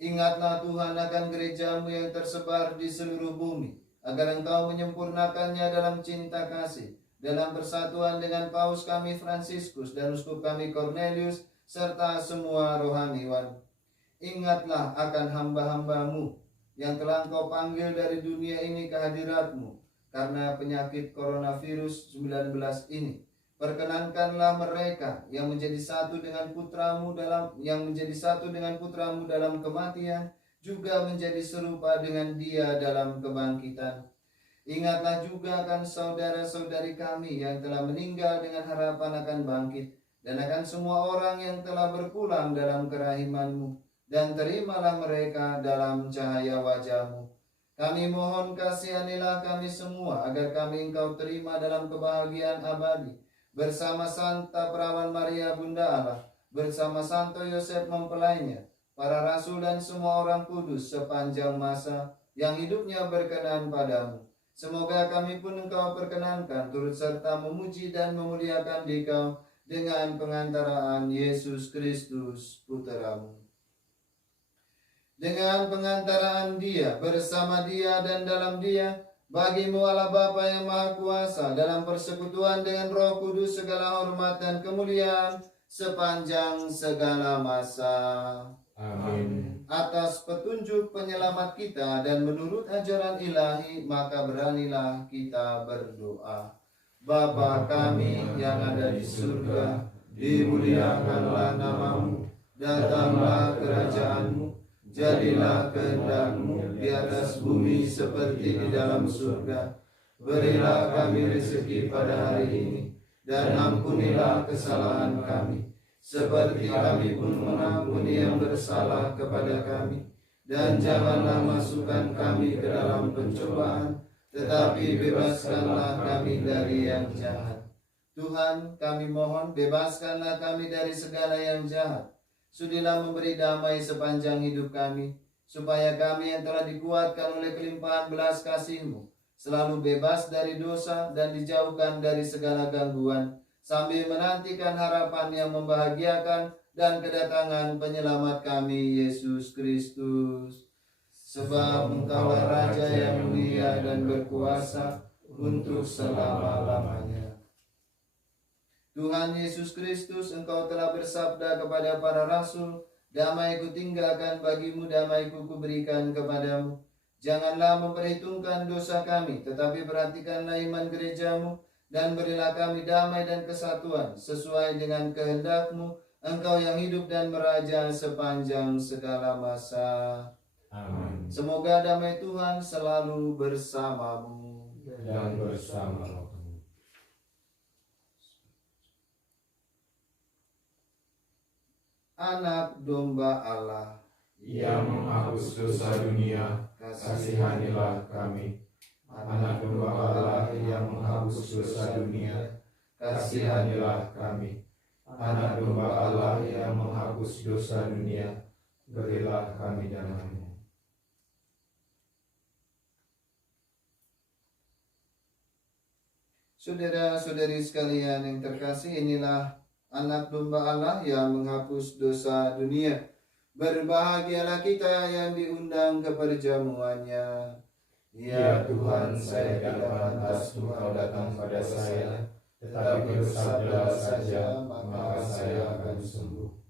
Ingatlah Tuhan akan gerejamu yang tersebar di seluruh bumi, agar Engkau menyempurnakannya dalam cinta kasih, dalam persatuan dengan Paus kami Fransiskus dan Uskup kami Cornelius, serta semua rohaniwan. Ingatlah akan hamba-hambamu yang telah Engkau panggil dari dunia ini ke hadirat-Mu karena penyakit coronavirus 19 ini. Perkenankanlah mereka yang menjadi satu dengan putramu dalam kematian, juga menjadi serupa dengan Dia dalam kebangkitan. Ingatlah juga akan saudara-saudari kami yang telah meninggal dengan harapan akan bangkit, dan akan semua orang yang telah berpulang dalam kerahiman-Mu, dan terimalah mereka dalam cahaya wajah-Mu. Kami mohon kasihanilah kami semua, agar kami Engkau terima dalam kebahagiaan abadi, bersama Santa Perawan Maria Bunda Allah, bersama Santo Yosef mempelainya, para rasul dan semua orang kudus sepanjang masa yang hidupnya berkenan padamu. Semoga kami pun Engkau perkenankan turut serta memuji dan memuliakan Dikau dengan pengantaraan Yesus Kristus Putramu. Dengan pengantaraan Dia, bersama Dia dan dalam Dia, bagimu Allah Bapa yang Maha Kuasa, dalam persekutuan dengan Roh Kudus segala hormat dan kemuliaan sepanjang segala masa. Amin. Atas petunjuk penyelamat kita dan menurut ajaran ilahi, maka beranilah kita berdoa. Bapa kami yang ada di surga, dimuliakanlah namamu, datanglah kerajaanmu, jadilah kehendak-Mu di atas bumi seperti di dalam surga. Berilah kami rezeki pada hari ini, dan ampunilah kesalahan kami, seperti kami pun mengampuni yang bersalah kepada kami. Dan janganlah masukkan kami ke dalam pencobaan, tetapi bebaskanlah kami dari yang jahat. Tuhan, kami mohon, bebaskanlah kami dari segala yang jahat. Sudilah memberi damai sepanjang hidup kami, supaya kami yang telah dikuatkan oleh kelimpahan belas kasih-Mu selalu bebas dari dosa dan dijauhkan dari segala gangguan, sambil menantikan harapan yang membahagiakan dan kedatangan penyelamat kami, Yesus Kristus. Sebab Engkaulah Raja yang mulia dan berkuasa untuk selama-lamanya. Tuhan Yesus Kristus, Engkau telah bersabda kepada para rasul, damai-Ku tinggalkan bagimu, damai-Ku kuberikan kepadamu. Janganlah memperhitungkan dosa kami, tetapi perhatikanlah iman gereja-Mu, dan berilah kami damai dan kesatuan, sesuai dengan kehendak-Mu, Engkau yang hidup dan meraja sepanjang segala masa. Amin. Semoga damai Tuhan selalu bersamamu Dan bersama Anak domba Allah yang menghapus dosa dunia, kasihanilah kami. Anak domba Allah yang menghapus dosa dunia, kasihanilah kami. Anak domba Allah yang menghapus dosa dunia, berilah kami damai. Saudara-saudari sekalian yang terkasih, inilah anak domba Allah yang menghapus dosa dunia. Berbahagialah kita yang diundang ke perjamuannya. Ya Tuhan, saya tidak pantas Engkau datang pada saya, tetapi bersabdalah saja, maka saya akan sembuh.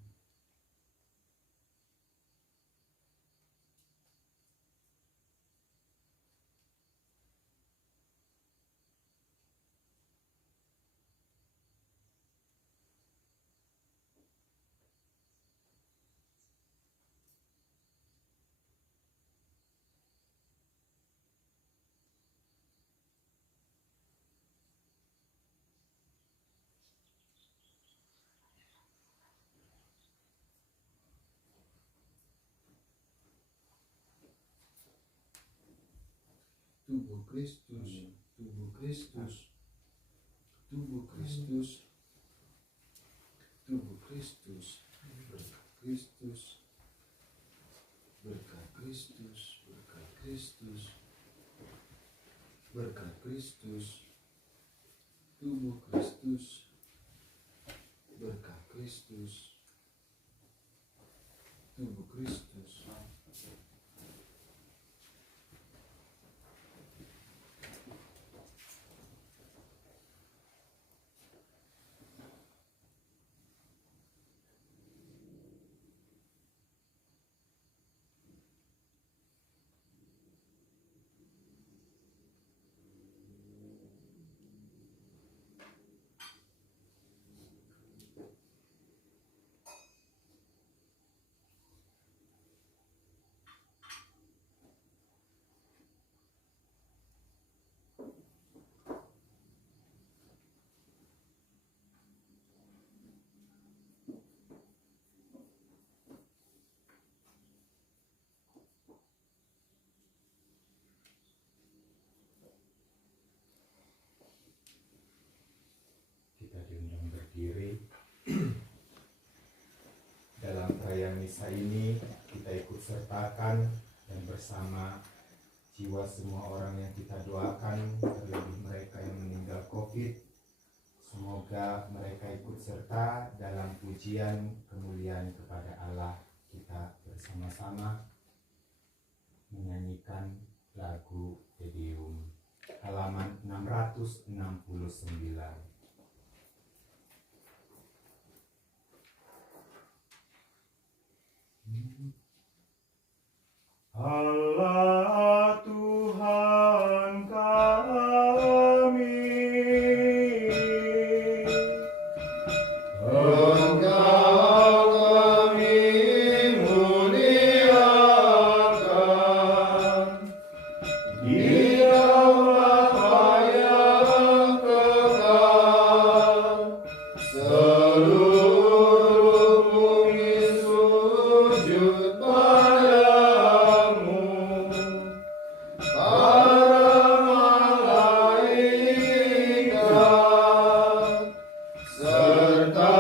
Tubuh Kristus, tubuh Kristus, tubuh Kristus, tubuh Kristus, berkat Kristus, berkat Kristus, berkat Kristus, berkat Kristus, tubuh Kristus, berkat Kristus, tubuh Kristus. berdiri. Dalam perayaan misa ini kita ikut sertakan dan bersama jiwa semua orang yang kita doakan, terlebih mereka yang meninggal COVID. Semoga mereka ikut serta dalam pujian kemuliaan kepada Allah. Kita bersama-sama menyanyikan lagu Te Deum halaman 669. Allah Tuhan kami, Engkau kami muliakan, di dalam yang kekal, seluruh bumi sujud padamu, para malaikat, serta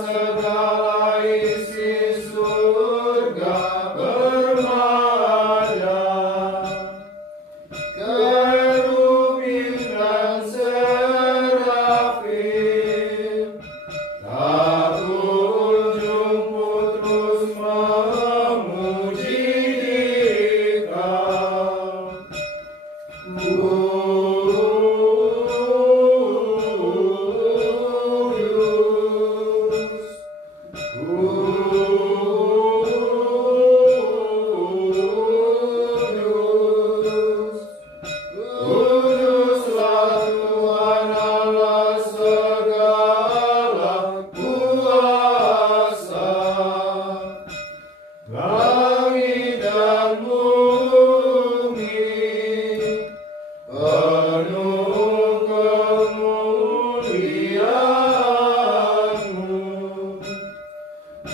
segala isi surga bermajang, kerubin dan serafim, tak kunjung putus memuji Dikau. Kuduslah Tuhan Allah segala kuasa, langit dan bumi penuh kemuliaan-Mu.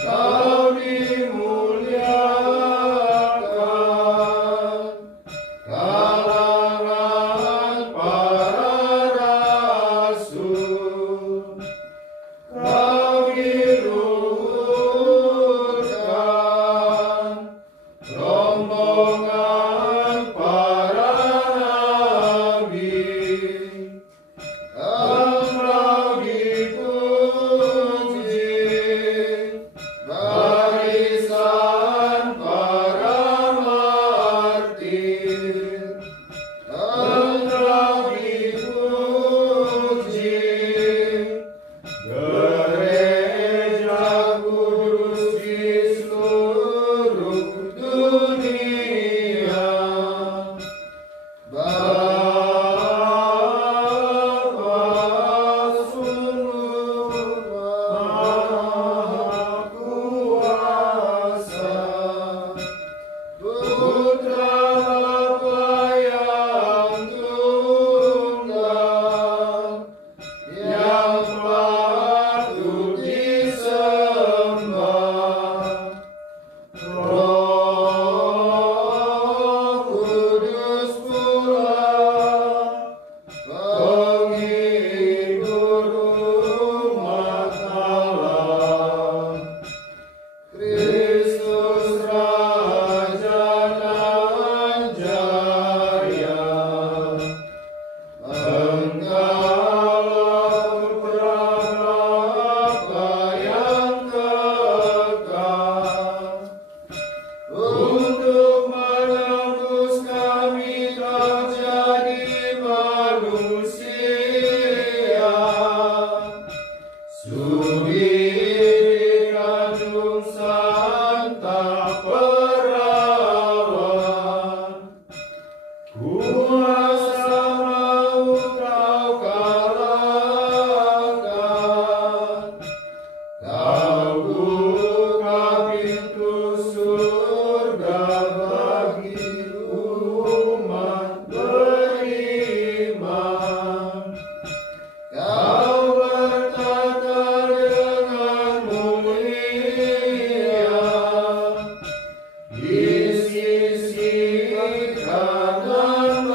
Kau dimuliakan kalangan para rasul, Kau diluhurkan rombongan para nabi, Engkau dipuji barisan para martir, Engkau dipuji gereja kudus di seluruh dunia. Bapa sungguh Maha Kuasa, Putra Bapa yang tunggal, yang patut disembah, Roh Kudus pula penghibur umat Allah, Kristus Raja nan jaya. Engkaulah Putra Bapa yang kekal, untuk menebus kami kau jadi manusia, sudi dikandung santa perawan, kuasa maut kau kalahkan, Kau buka pintu surga bagi umat beriman, Kau bertata dengan mulia di sisi kanan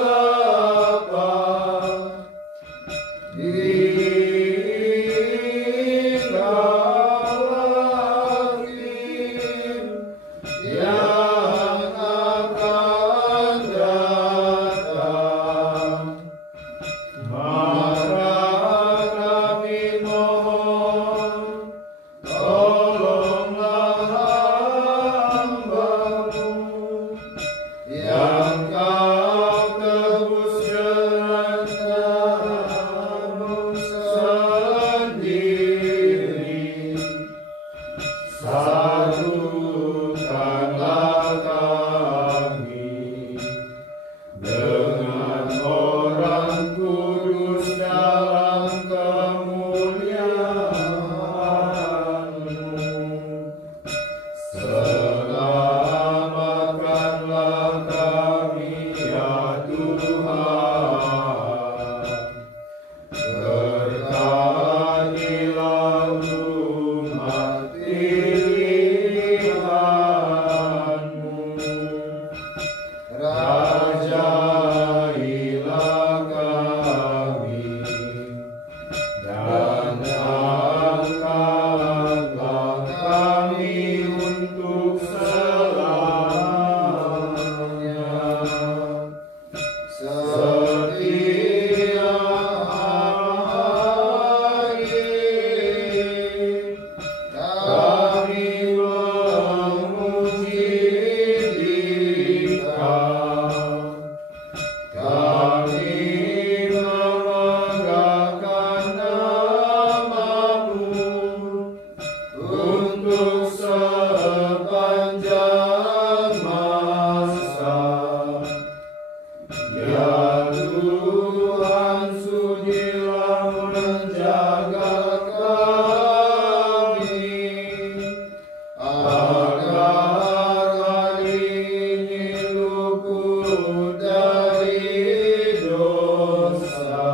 Rajailah kami dan angkatlah kami untuk selamanya. Setiap hari kami memuji Dikau, kami membanggakan nama-Mu untuk sepanjang masa. Ya Tuhan, sudilah menjaga kami, agar hari ini luput dari dosa.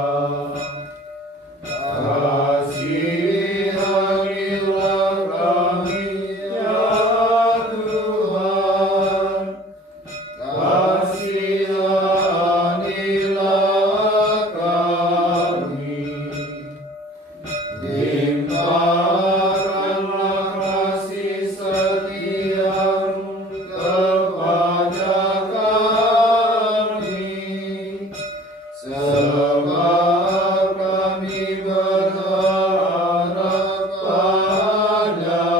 Kasihanilah kami, ya Tuhan, kasihanilah kami. Limpahkanlah kasih setia-Mu kepada kami, sebab kami berharap padamu.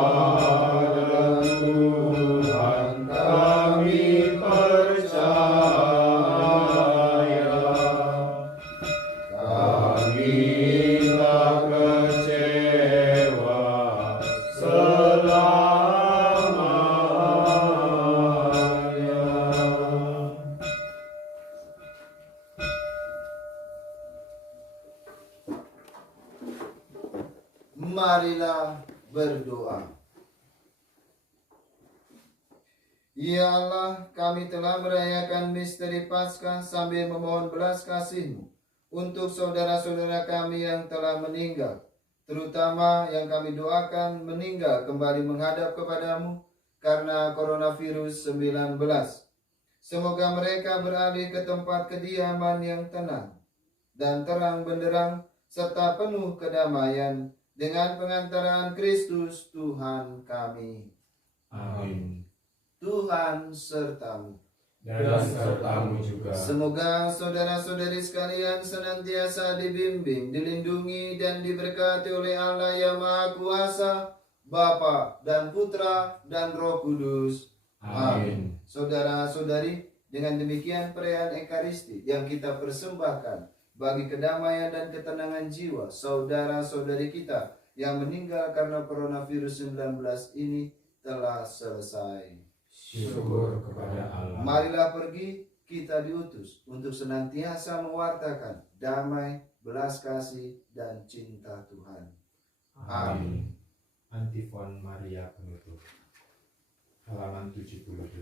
Kepada Tuhan kami percaya, kami tak kecewa selamanya. Marilah berdoa. Ya Allah, kami telah merayakan misteri Paskah sambil memohon belas kasih-Mu untuk saudara-saudara kami yang telah meninggal, terutama yang kami doakan meninggal kembali menghadap kepadamu karena coronavirus 19. Semoga mereka beralih ke tempat kediaman yang tenang dan terang benderang serta penuh kedamaian dengan pengantaraan Kristus Tuhan kami. Amin. Tuhan sertamu. Dan sertamu juga. Semoga saudara-saudari sekalian senantiasa dibimbing, dilindungi, dan diberkati oleh Allah yang Maha Kuasa, Bapa dan Putra dan Roh Kudus. Amin. Saudara-saudari, dengan demikian perayaan Ekaristi yang kita persembahkan bagi kedamaian dan ketenangan jiwa saudara-saudari kita yang meninggal karena coronavirus 19 ini telah selesai. Syukur kepada Allah. Marilah pergi, kita diutus untuk senantiasa mewartakan damai, belas kasih, dan cinta Tuhan. Amin. Antifon Maria penutup. Halaman 78.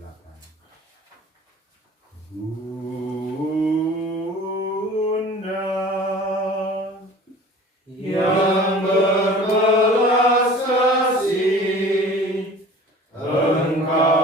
Bunda yang berbelas kasih, Engkau